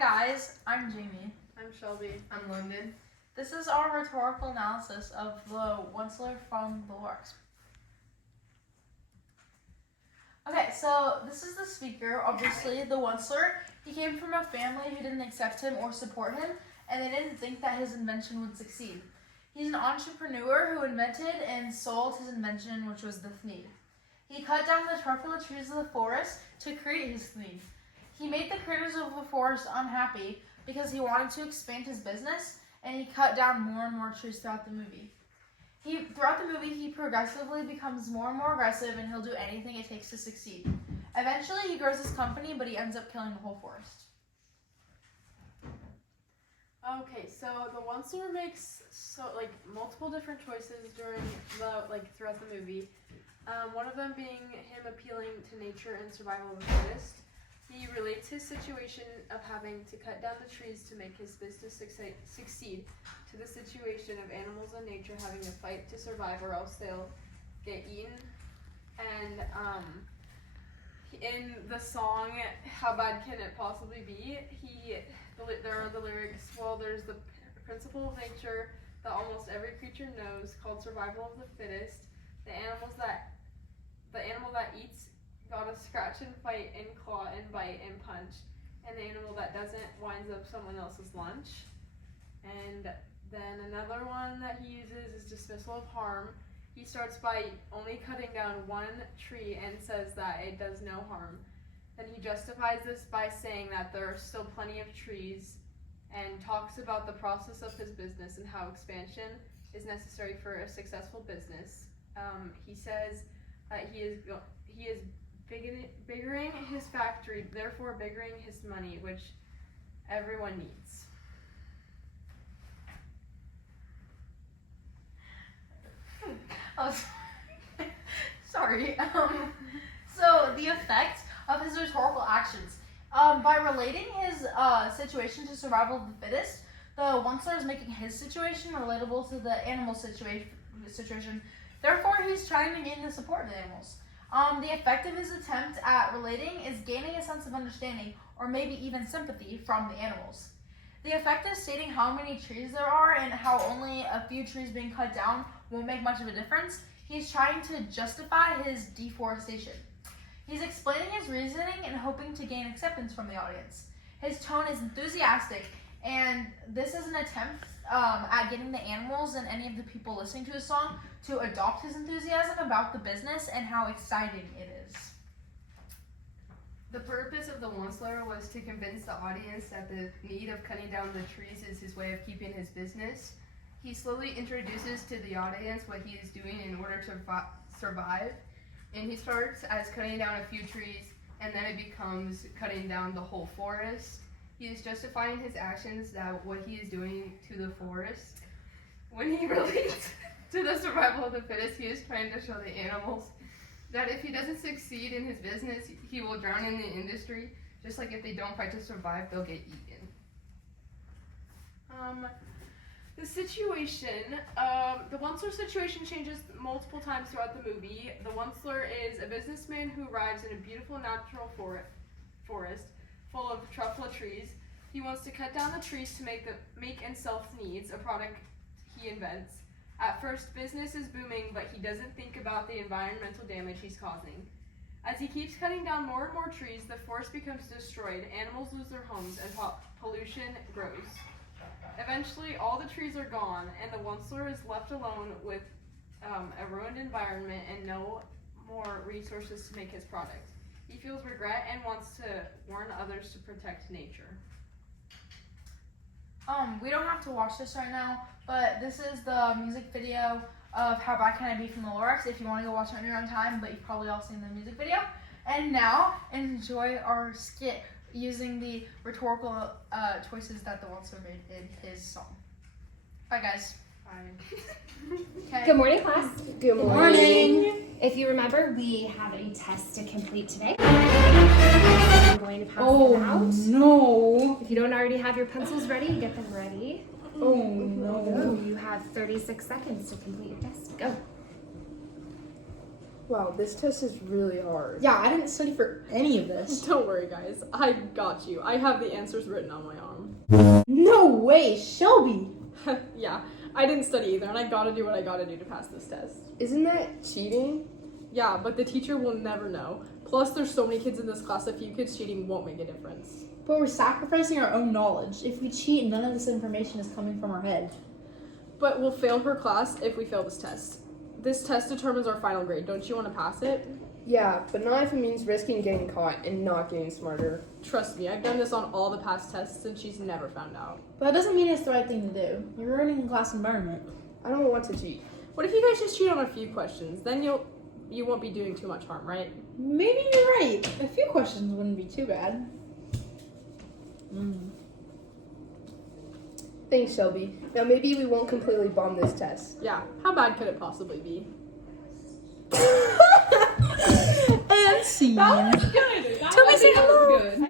guys, I'm Jamie. I'm Shelby. I'm London. This is our rhetorical analysis of the onceler from the lyrics. Okay, so this is the speaker, obviously, the onceler. He came from a family who didn't accept him or support him, and they didn't think that his invention would succeed. He's an entrepreneur who invented and sold his invention, which was the thneed. He cut down the truffula trees of the forest to create his thneed. He made the critters of the forest unhappy because he wanted to expand his business, and he cut down more and more trees throughout the movie. Throughout the movie, he progressively becomes more and more aggressive, and he'll do anything it takes to succeed. Eventually, he grows his company, but he ends up killing the whole forest. Okay, so the onceler makes multiple different choices throughout the movie. One of them being him appealing to nature and survival of the fittest. He relates his situation of having to cut down the trees to make his business succeed to the situation of animals and nature having to fight to survive or else they'll get eaten. And in the song, How Bad Can It Possibly Be? There are the lyrics, well, there's the principle of nature that almost every creature knows called survival of the fittest. The animal that eats gotta scratch and fight and claw and bite and punch, and the animal that doesn't winds up someone else's lunch. And then another one that he uses is dismissal of harm. He starts by only cutting down one tree and says that it does no harm. Then he justifies this by saying that there are still plenty of trees and talks about the process of his business and how expansion is necessary for a successful business. He says that he is biggering his factory, therefore biggering his money, which everyone needs. Oh, sorry. So the effect of his rhetorical actions. By relating his situation to survival of the fittest, the onceler is making his situation relatable to the animal situation. Therefore, he's trying to gain the support of the animals. The effect of his attempt at relating is gaining a sense of understanding, or maybe even sympathy, from the animals. The effect is stating how many trees there are and how only a few trees being cut down won't make much of a difference. He's trying to justify his deforestation. He's explaining his reasoning and hoping to gain acceptance from the audience. His tone is enthusiastic, and this is an attempt at getting the animals and any of the people listening to his song to adopt his enthusiasm about the business and how exciting it is. The purpose of the onceler was to convince the audience that the need of cutting down the trees is his way of keeping his business. He slowly introduces to the audience what he is doing in order to survive, and he starts as cutting down a few trees, and then it becomes cutting down the whole forest. He is justifying his actions that what he is doing to the forest. When he relates to the survival of the fittest, he is trying to show the animals that if he doesn't succeed in his business, he will drown in the industry, just like if they don't fight to survive, they'll get eaten. The situation, the onceler situation changes multiple times throughout the movie. The onceler is a businessman who arrives in a beautiful natural forest full of truffula trees. He wants to cut down the trees to make and sell thneeds, a product he invents. At first, business is booming, but he doesn't think about the environmental damage he's causing. As he keeps cutting down more and more trees, the forest becomes destroyed, animals lose their homes, and pollution grows. Eventually, all the trees are gone, and the onceler is left alone with a ruined environment and no more resources to make his product. He feels regret and wants to warn others to protect nature. We don't have to watch this right now, but this is the music video of How Bad Can It Be from the lyrics if you want to go watch it on your own time, but you've probably all seen the music video. And now, enjoy our skit using the rhetorical choices that the onceler made in his song. Bye, guys. Bye. Okay. Good morning, class. Good morning. If you remember, we have a test to complete today. I'm going to pass them out. No. If you don't already have your pencils ready, get them ready. Oh no. You have 36 seconds to complete your test. Go. Wow, this test is really hard. Yeah, I didn't study for any of this. Don't worry, guys. I got you. I have the answers written on my arm. No way, Shelby. Yeah, I didn't study either, and I gotta do what I gotta do to pass this test. Isn't that cheating? Yeah, but the teacher will never know. Plus, there's so many kids in this class, a few kids cheating won't make a difference. But we're sacrificing our own knowledge. If we cheat, none of this information is coming from our head. But we'll fail her class if we fail this test. This test determines our final grade. Don't you want to pass it? Yeah, but not if it means risking getting caught and not getting smarter. Trust me, I've done this on all the past tests and she's never found out. But that doesn't mean it's the right thing to do. You're ruining the class environment. I don't want to cheat. What if you guys just cheat on a few questions? Then you won't be doing too much harm, right? Maybe you're right. A few questions wouldn't be too bad. Thanks, Shelby. Now maybe we won't completely bomb this test. Yeah, how bad could it possibly be? And scene. That was good. Toby, say hello. Good.